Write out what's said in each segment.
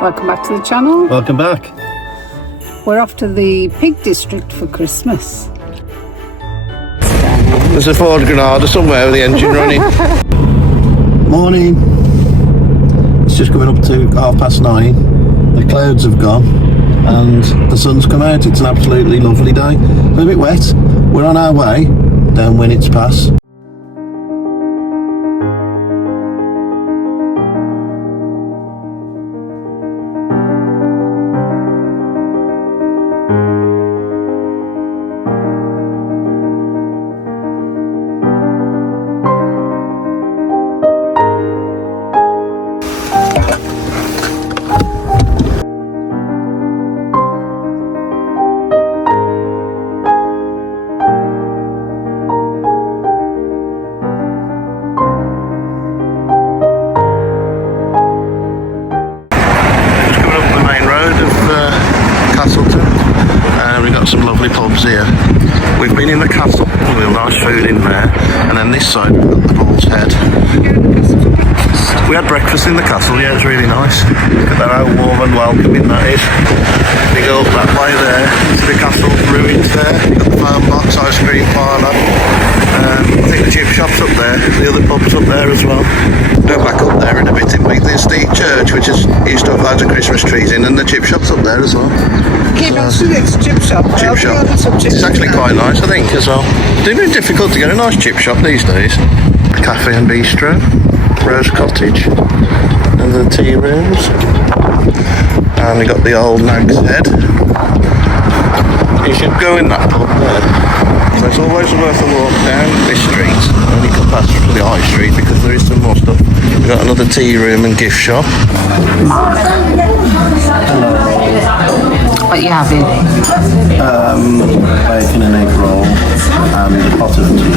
Welcome back to the channel. Welcome back. We're off to the Pig District for Christmas. There's a Ford Granada somewhere with the engine running. Morning. It's just coming up to 9:30. The clouds have gone and the sun's come out. It's an absolutely lovely day. A bit wet. We're on our way down Winnats Pass. Castleton, and we've got some lovely pubs here. We've been in the castle, with nice food in there, and then this side we've got the Bull's Head. We had breakfast in the castle, yeah, it's really nice. Look at that, how warm and welcoming that is. We go up that way there, to the castle ruins there. You've got the phone box, ice cream parlour. I think the chip shop's up there, the other pub's up there as well. Go back up there in a bit, there's the church, which is used to have loads of Christmas trees in, and the chip shop's up there as well. Keep on to the chip shop. Chip shop. It's actually quite nice, I think, as well. It's been difficult to get a nice chip shop these days. Cafe and bistro, Rose Cottage, and the tea rooms. And we got the old Nag's Head. You should go in that pub there. So it's always worth a walk down this street, and you can pass through the high street because there is some more stuff. We've got another tea room and gift shop. What are you having? Bacon and egg roll and a pot of tea.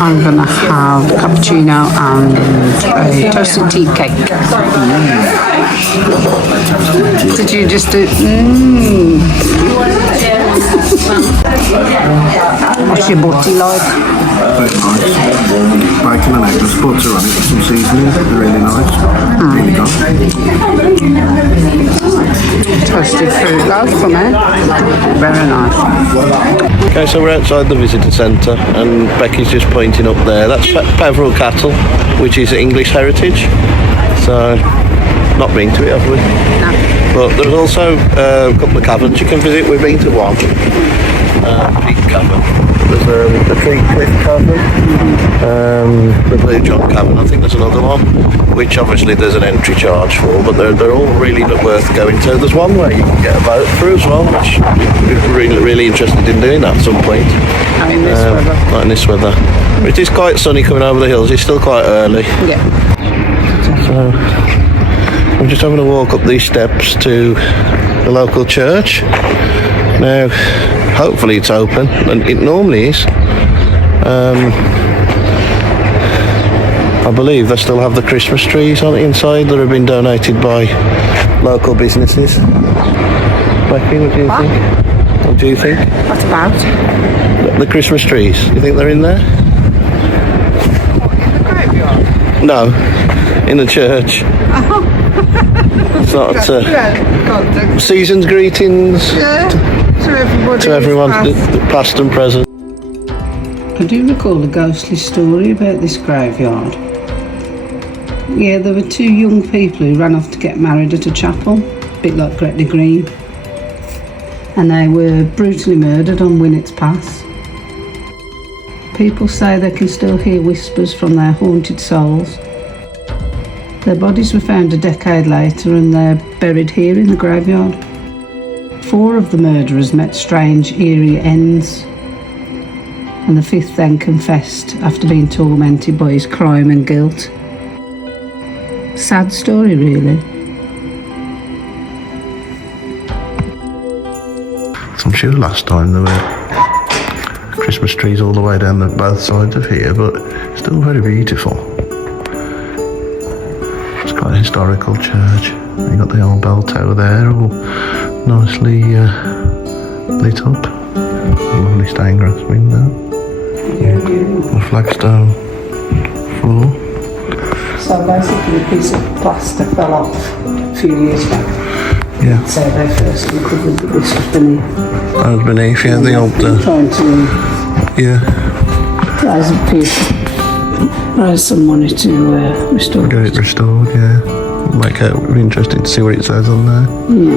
I'm going to have cappuccino and a toasted tea cake. Did you just do... What's your butty like? Very nice. Bacon and egg, there's butter on it, some seasoning, they're really nice. Really good. Toasted fruit loaf for me. Very nice. Okay, so we're outside the visitor centre and Becky's just pointing up there. That's Peveril Cattle, which is English heritage. So, not been to it, have we? No. But there's also a couple of caverns you can visit. We've been to one. Peak Cavern. There's the Tree Cliff Cavern, the Blue John Cavern. I think there's another one, which obviously there's an entry charge for, but they're all really worth going to. There's one where you can get a boat through as well, which we're really interested in doing that at some point. Not in this weather. Not in this weather. It is quite sunny coming over the hills. It's still quite early. Yeah. So I'm just having a walk up these steps to the local church. Now, hopefully it's open, and it normally is. I believe they still have the Christmas trees on the inside that have been donated by local businesses. Becky, what do you think? What do you think? What about? The Christmas trees. You think they're in there? What, in the graveyard? No, in the church. It's not season's greetings. Yeah. To everyone, past and present. I do recall a ghostly story about this graveyard. Yeah, there were two young people who ran off to get married at a chapel, a bit like Gretna Green, and they were brutally murdered on Winnats Pass. People say they can still hear whispers from their haunted souls. Their bodies were found a decade later and they're buried here in the graveyard. 4 of the murderers met strange, eerie ends, and the 5th then confessed after being tormented by his crime and guilt. Sad story, really. I'm sure last time there were Christmas trees all the way down both sides of here, but still very beautiful. It's quite a historical church. You got the old bell tower there, all nicely lit up. A lovely stained glass window. The flagstone floor. So basically a piece of plaster fell off a few years back. Yeah. So they first uncovered that this was beneath. That was beneath, yeah, the old... Trying to yeah. raise a piece, raise some money to restore Get it restored, yeah. Make it, it'd be interesting to see what it says on there. Yeah.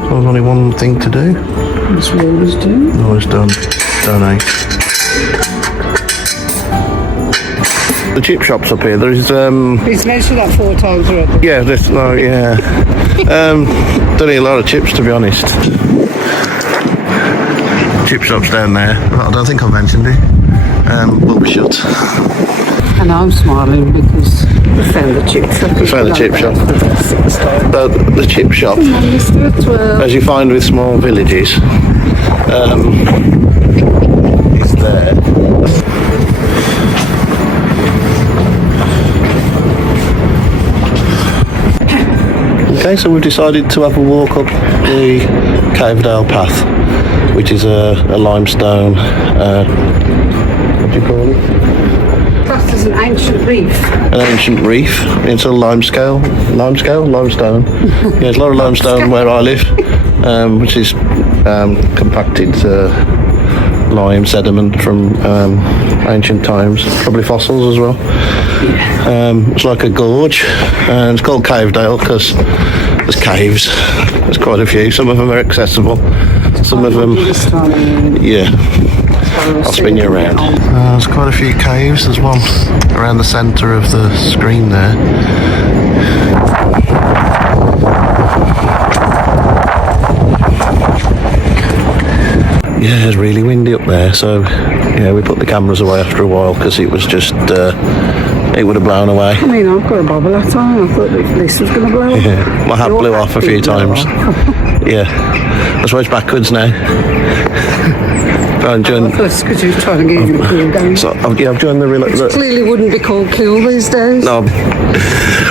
So there's only one thing to do. This road is done. No, it's done. Donate. The chip shop's up here. There's It's mentioned that 4 times already. yeah, there's no, yeah. Don't eat a lot of chips, to be honest. Chip shop's down there. I don't think I mentioned it. Will be shut. And I'm smiling because we found the chip shop. We found the chip shop. The chip shop, as you find with small villages, is there. Okay, so we've decided to have a walk up the Cavedale path, which is a limestone, what do you call it? Classed as an ancient reef. An ancient reef. It's a limestone. Yeah, there's a lot of limestone where I live, which is compacted lime sediment from ancient times, probably fossils as well. It's like a gorge, and it's called Cavedale because there's caves. There's quite a few. Some of them are accessible. Some of them, yeah. I'll spin you around. There's quite a few caves. There's one around the centre of the screen there. Yeah, it's really windy up there, so yeah, we put the cameras away after a while because it was just, it would have blown away. I mean, I've got a bobble hat on. I thought this was going to blow off. Yeah, my hat blew off a few times. Yeah, that's why it's backwards now. That's because you're trying to get in the cool down. So, yeah, I've joined the... It clearly wouldn't be called cool these days. No.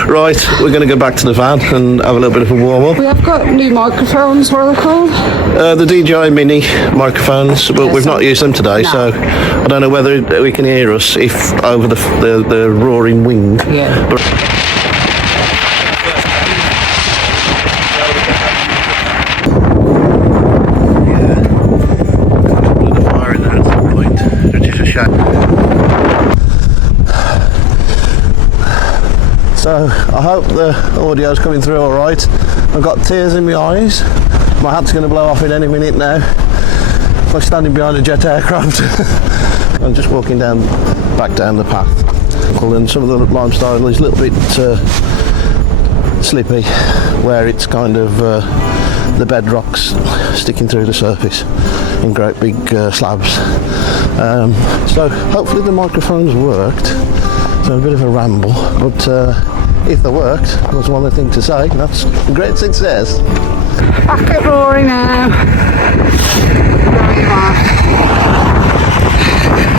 Right, we're going to go back to the van and have a little bit of a warm-up. We have got new microphones, what are they called? The DJI Mini microphones, but we've not used them today, so I don't know whether we can hear us if over the roaring wind. Yeah. But so I hope the audio's coming through all right. I've got tears in my eyes. My hat's going to blow off in any minute now. It's like standing behind a jet aircraft. I'm just walking back down the path, and some of the limestone is a little bit slippy, where it's kind of the bedrock's sticking through the surface in great big slabs. So hopefully the microphones worked. So a bit of a ramble, but if they worked, that's one other thing to say. That's a great success. Back at Rory now. There you are.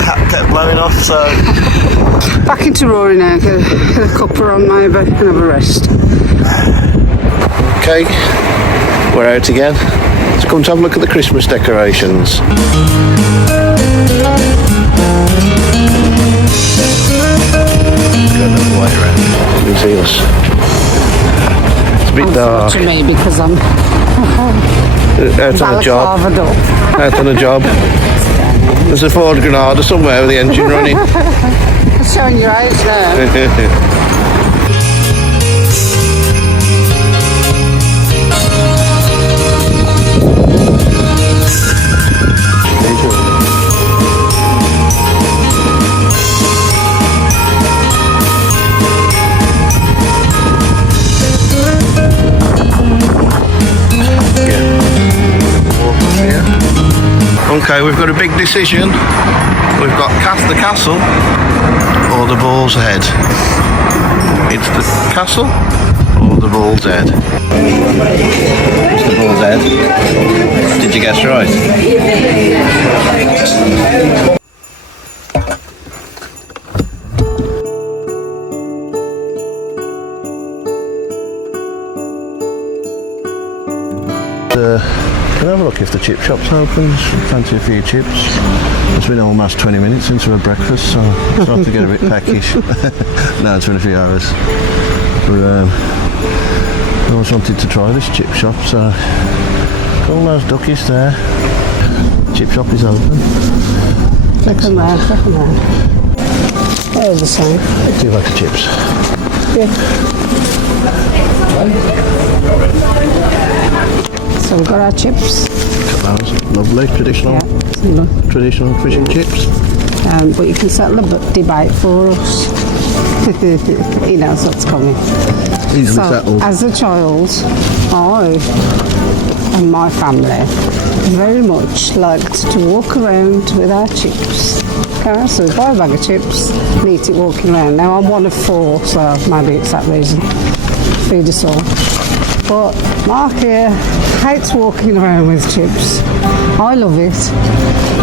Hat kept blowing off, so... Back into Rory now, get a cuppa on maybe and have a rest. Okay, we're out again. Let's come to have a look at the Christmas decorations. Go the way around. You can see us. It's a bit dark. To me because I'm out on a job. Out on a job. There's a Ford Granada somewhere with the engine running. It's showing your age now. Okay, we've got a big decision. We've got the castle or the Bull's Head. It's the castle or the Bull's Head. It's the Bull's Head. Did you guess right? Can I have a look if the chip shop's open? Fancy a few chips. It's been almost 20 minutes since we had breakfast, so I start to get a bit peckish. No, it's been a few hours. But I always wanted to try this chip shop, so all those duckies there. Chip shop is open. Check them out, check them out. They're the same. 2 bags of chips. Yeah. So we've got our chips. Look at those, lovely, traditional. Yeah, traditional fish and chips. but you can settle the debate for us. He knows what's coming. Easily So, settled. as a child, I and my family very much liked to walk around with our chips. Okay, so buy a bag of chips and eat it walking around. Now I'm one of 4, so maybe it's that reason. Feed us all. But Mark here hates walking around with chips. I love it.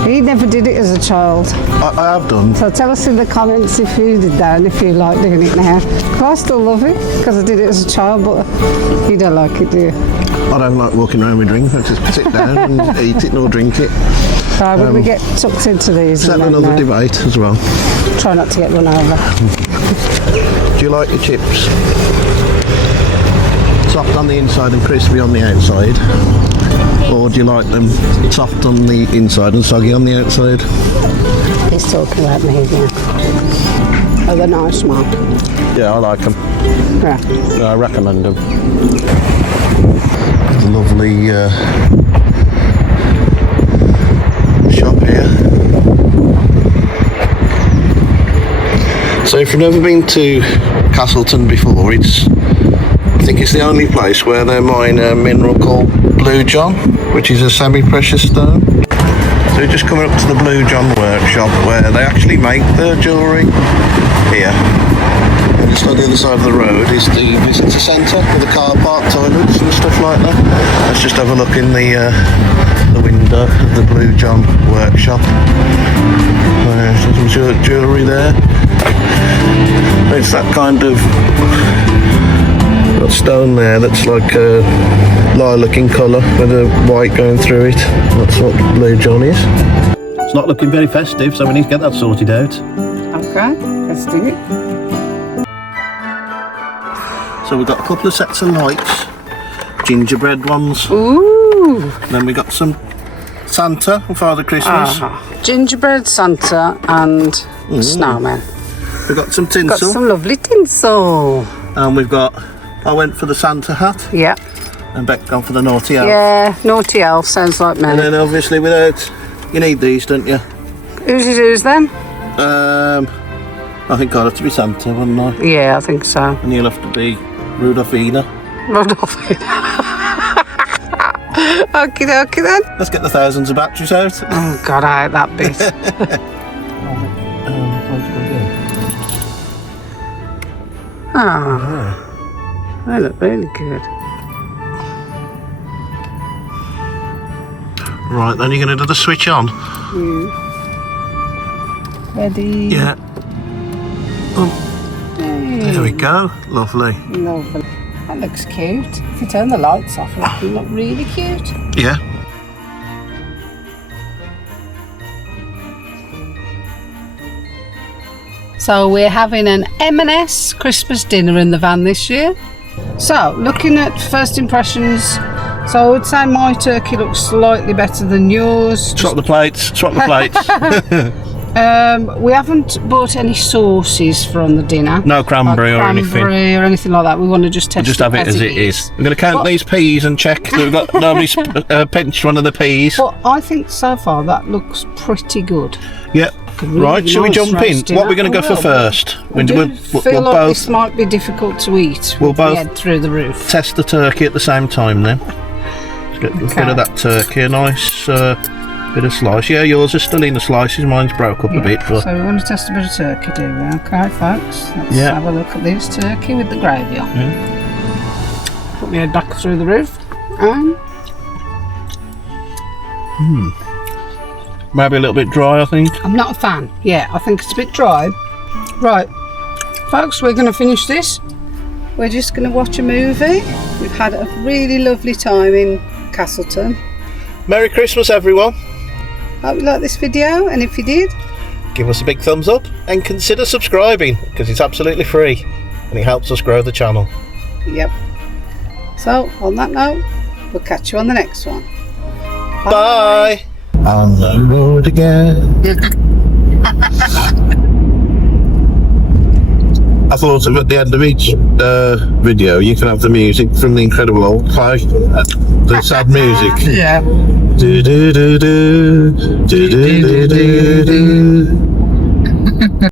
He never did it as a child. I have done. So tell us in the comments if you did that and if you like doing it now. 'Cause I still love it because I did it as a child, but you don't like it, do you? I don't like walking around with drink. I just sit down and eat it nor drink it. So when we get tucked into these, Is that and then, another debate as well? try not to get run over. Do you like your chips soft on the inside and crispy on the outside? Or do you like them soft on the inside and soggy on the outside? He's talking about me again. Oh, they're nice, Mark. Yeah, I like them. Yeah. I recommend them. It's a lovely shop here. So if you've never been to Castleton before, I think it's the only place where they mine a mineral called Blue John, which is a semi-precious stone. So we're just coming up to the Blue John workshop where they actually make the jewellery here. And just on the other side of the road is the visitor centre with the car park, toilets and stuff like that. Let's just have a look in the window of the Blue John workshop. There's some jewellery there. It's that kind of stone there that's like a lilac in colour with a white going through it. That's what Blue John is. It's not looking very festive, so we need to get that sorted out. Okay, let's do it. So we've got a couple of sets of lights, gingerbread ones. Ooh! Then we got some Santa and Father Christmas. Gingerbread, Santa and snowman. We've got some Got tinsel. some lovely tinsel. And we've got, I went for the Santa hat Yeah. and Beck gone for the naughty elf. Yeah, naughty elf sounds like me. And then obviously you need these, don't you? Who's then? I think I'd have to be Santa, wouldn't I? Yeah, I think so. And you'll have to be Rudolphina. Rodolphe. Okie dokie then. Let's get the thousands of batteries out. Oh God, I hate that bit. Oh, they look really good. Right, then you're going to do the switch on. Ready? Yeah. There we go. Lovely. Lovely. That looks cute. If you turn the lights off, it'll look really cute. Yeah. So we're having an M&S Christmas dinner in the van this year. So looking at first impressions, so I would say my turkey looks slightly better than yours. Swap the plates. Swap the plates. We haven't bought any sauces from the dinner. No cranberry or anything. Cranberry or anything like that. We want to just test Just have it as it is. I'm going to count these peas and check that we've got nobody's pinched one of the peas. But I think so far that looks pretty good. Yep. Really Right, shall we nice jump in? roast What are we going to go for first? I do feel like this might be difficult to eat. We'll with the both head through the roof. test the turkey at the same time then. Let's get a bit of that turkey, a nice bit of slice. Yeah, yours is still in the slices, mine's broke up a bit. But So we want to test a bit of turkey, do we? Okay, folks. Let's Yeah. have a look at this turkey with the gravy on. Yeah. Put my head back through the roof. And maybe a little bit dry, I think. I'm not a fan. Yeah, I think it's a bit dry. Right, folks, we're going to finish this. We're just going to watch a movie. We've had a really lovely time in Castleton. Merry Christmas, everyone. Hope you liked this video, and if you did, Give us a big thumbs up and consider subscribing because it's absolutely free and it helps us grow the channel. yep. So, on that note, we'll catch you on the next one. Bye! On the road again. I thought at the end of each video you can have the music from the Incredible Hulk play, the sad music. Yeah. Do do do do do do do do do.